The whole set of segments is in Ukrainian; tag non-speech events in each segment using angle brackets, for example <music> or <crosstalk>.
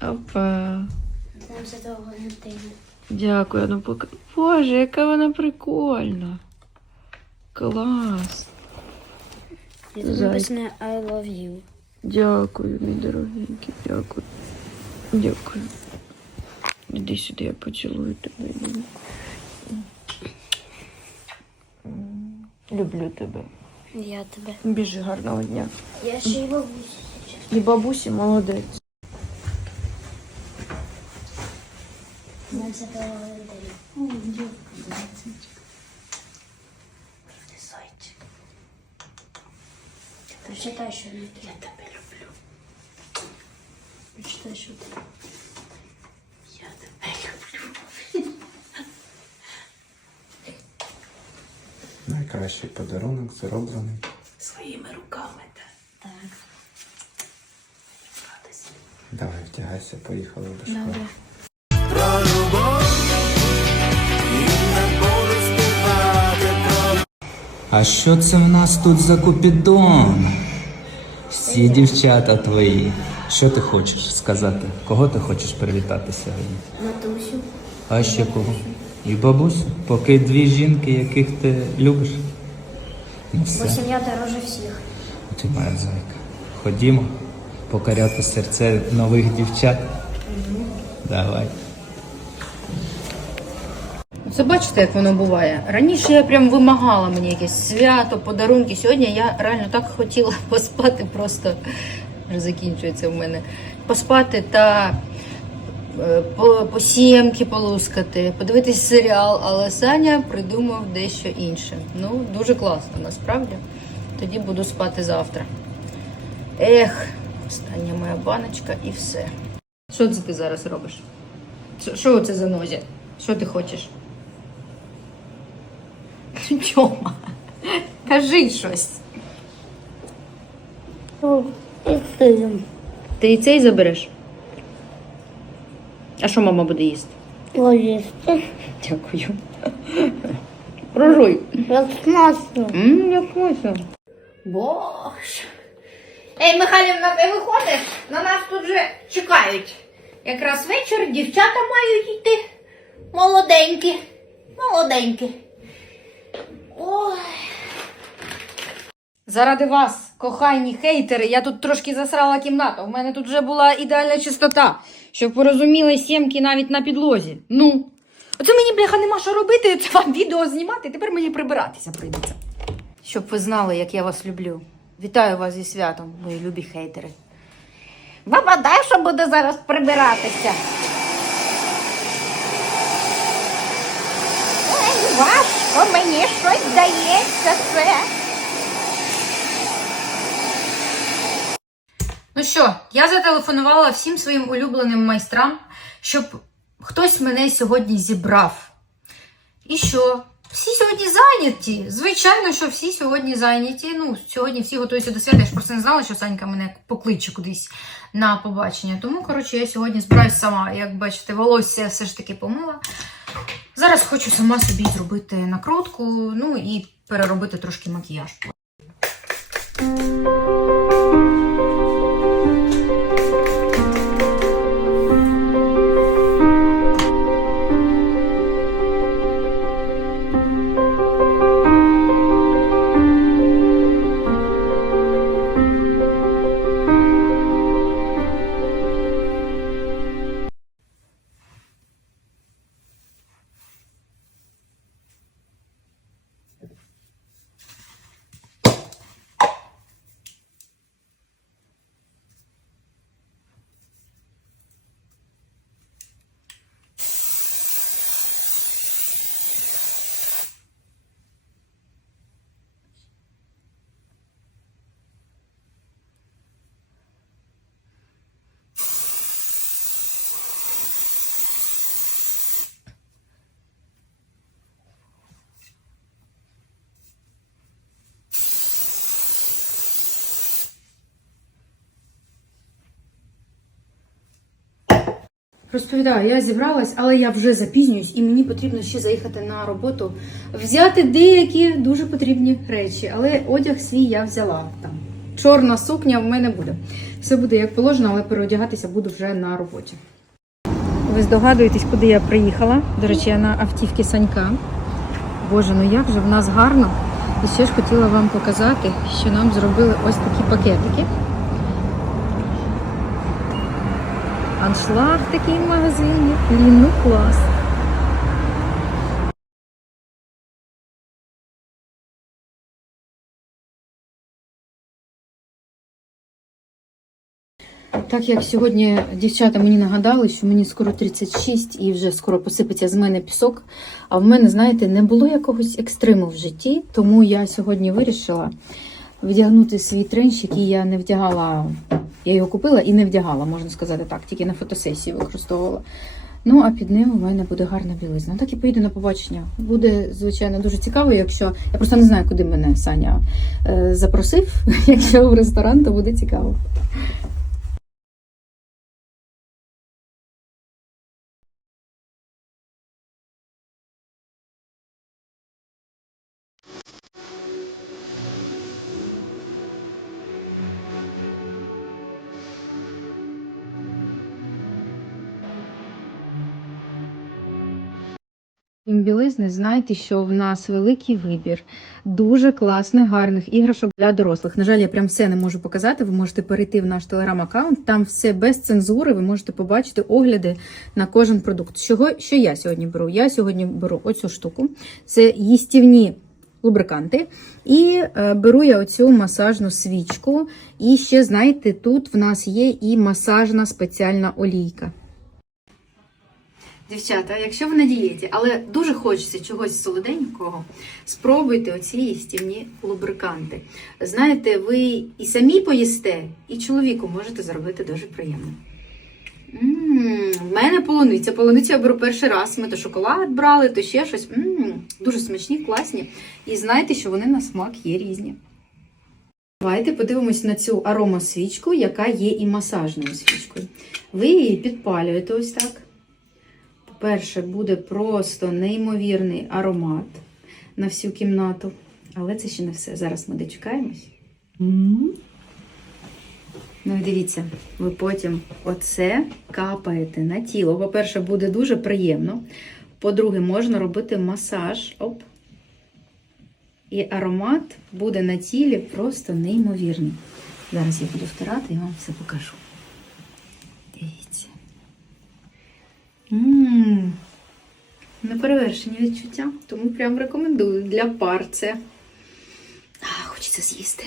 Опа. Там за того Валентина. Дякую, ну поки. Боже, яка вона прикольна. Клас. І тут Зай. написано I love you. Дякую, мій дорогенький, дякую. Дякую. Іди сюди, я поцілую тебе. Люблю тебе. Я тебе. Біжи гарного дня. Я ще й бабусі. І бабусі молодець. Валентина. Ти зайчик. Прочитай, що не Я тебе люблю. Прочитай, що ти. Я тебе люблю. Найкращий подарунок зроблений. Своїми руками. та. Так. Давай, вдягайся, поїхали до школи. Добре. А що це в нас тут за купідон? Всі дівчата твої. Що ти хочеш сказати? Кого ти хочеш привітати сьогодні? Матусю. А ще кого? І бабусю? Поки дві жінки, яких ти любиш. Ну Бо сім'я дороже всіх. ти моя зайка. Ходімо покоряти серце нових дівчат. Давай. Це бачите, як воно буває. Раніше я прям вимагала мені якесь свято, подарунки. Сьогодні я реально так хотіла <laughs> поспати, просто вже закінчується в мене. Поспати та е, по, по полускати, подивитись серіал, але Саня придумав дещо інше. Ну, дуже класно, насправді. Тоді буду спати завтра. Ех, остання моя баночка і все. Що це ти зараз робиш? Що- це за нозі? Що ти хочеш? Тьома, кажи щось. І ти. Ти і цей забереш? А що мама буде їсти? Поїсти. Дякую. Прожуй. Як смачно. Як вкусно. Боже. Ей, Михайлівна, ти виходиш? На нас тут вже чекають. Якраз вечір дівчата мають йти. Молоденькі. Молоденькі. Ой. Заради вас, кохайні хейтери, я тут трошки засрала кімнату. У мене тут вже була ідеальна чистота, щоб ви розуміли сімки навіть на підлозі. Ну. Оце мені, бляха, нема що робити, <laughs> це вам відео знімати, тепер мені прибиратися прийдеться. Щоб ви знали, як я вас люблю. Вітаю вас зі святом, мої любі хейтери. Баба, що буде зараз прибиратися. Ой, важко, мені щось здається це. Ну що, я зателефонувала всім своїм улюбленим майстрам, щоб хтось мене сьогодні зібрав. І що? Всі сьогодні зайняті. Звичайно, що всі сьогодні зайняті. Ну, сьогодні всі готуються до свята. Я ж просто не знала, що Санька мене покличе кудись на побачення. Тому, коротше, я сьогодні збираюсь сама. Як бачите, волосся все ж таки помила. Зараз хочу сама собі зробити накрутку, ну і переробити трошки макіяж. Розповідаю, я зібралась, але я вже запізнююсь, і мені потрібно ще заїхати на роботу, взяти деякі дуже потрібні речі. Але одяг свій я взяла там чорна сукня в мене буде. Все буде як положено, але переодягатися буду вже на роботі. Ви здогадуєтесь, куди я приїхала. До речі, я на автівці Санька. Боже, ну як же в нас гарно. І ще ж хотіла вам показати, що нам зробили ось такі пакетики. Аншлаг такий в магазині. Блін, ну клас. Так як сьогодні дівчата мені нагадали, що мені скоро 36 і вже скоро посипеться з мене пісок. А в мене, знаєте, не було якогось екстриму в житті, тому я сьогодні вирішила вдягнути свій тренч, який я не вдягала. Я його купила і не вдягала, можна сказати так, тільки на фотосесії використовувала. Ну, а під ним у мене буде гарна білизна. Так і поїду на побачення. Буде, звичайно, дуже цікаво, якщо. Я просто не знаю, куди мене Саня е, запросив. <laughs> Якщо в ресторан, то буде цікаво. Білизни, знайте, що в нас великий вибір дуже класних, гарних іграшок для дорослих. На жаль, я прям все не можу показати. Ви можете перейти в наш телеграм-аккаунт. Там все без цензури. Ви можете побачити огляди на кожен продукт. Чого що я сьогодні беру? Я сьогодні беру оцю штуку. Це їстівні лубриканти. І е, беру я оцю масажну свічку. І ще, знаєте, тут в нас є і масажна спеціальна олійка. Дівчата, якщо ви на дієті, але дуже хочеться чогось солоденького, спробуйте оці їстівні лубриканти. Знаєте, ви і самі поїсте, і чоловіку можете зробити дуже приємно. М, В мене полуниця. Полуницю я беру перший раз. Ми то шоколад брали, то ще щось. М, Дуже смачні, класні. І знаєте, що вони на смак є різні. Давайте подивимось на цю аромасвічку, яка є і масажною свічкою. Ви її підпалюєте ось так. По-перше, буде просто неймовірний аромат на всю кімнату. Але це ще не все. Зараз ми дочекаємось. Ну і дивіться, ви потім оце капаєте на тіло. По-перше, буде дуже приємно. По-друге, можна робити масаж. Оп. І аромат буде на тілі просто неймовірний. Зараз я буду втирати і вам все покажу. Дивіться. Ммм. Неперевершені відчуття, тому прям рекомендую для пар це. А, хочеться з'їсти.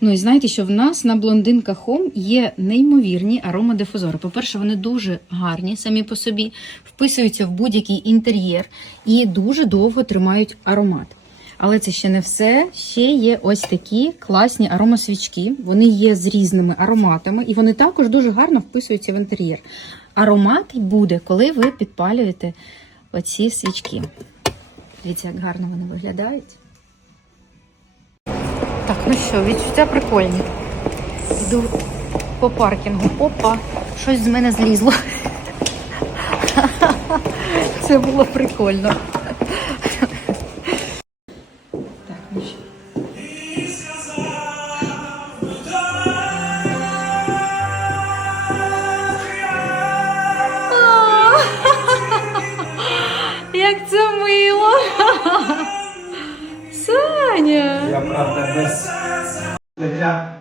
Ну і знаєте, що в нас на блондинка Home є неймовірні аромадифузори. По-перше, вони дуже гарні самі по собі, вписуються в будь-який інтер'єр і дуже довго тримають аромат. Але це ще не все. Ще є ось такі класні аромасвічки. Вони є з різними ароматами, і вони також дуже гарно вписуються в інтер'єр. Аромат буде, коли ви підпалюєте оці свічки. Дивіться, як гарно вони виглядають. Так, ну що, відчуття прикольні. Йду по паркінгу. Опа, щось з мене злізло. <laughs> Це було прикольно. Для Я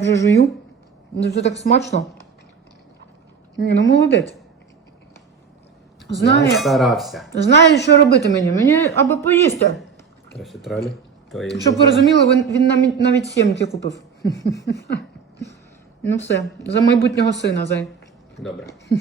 вже жую. Ну, Це так смачно. Ні, ну молодець. Знає, старався. знає, що робити мені. Мені аби поїсти. Краще Твої Щоб ви розуміли, він, він навіть, навіть сімки купив. <laughs> ну все, за майбутнього сина, зай. Добре. <laughs>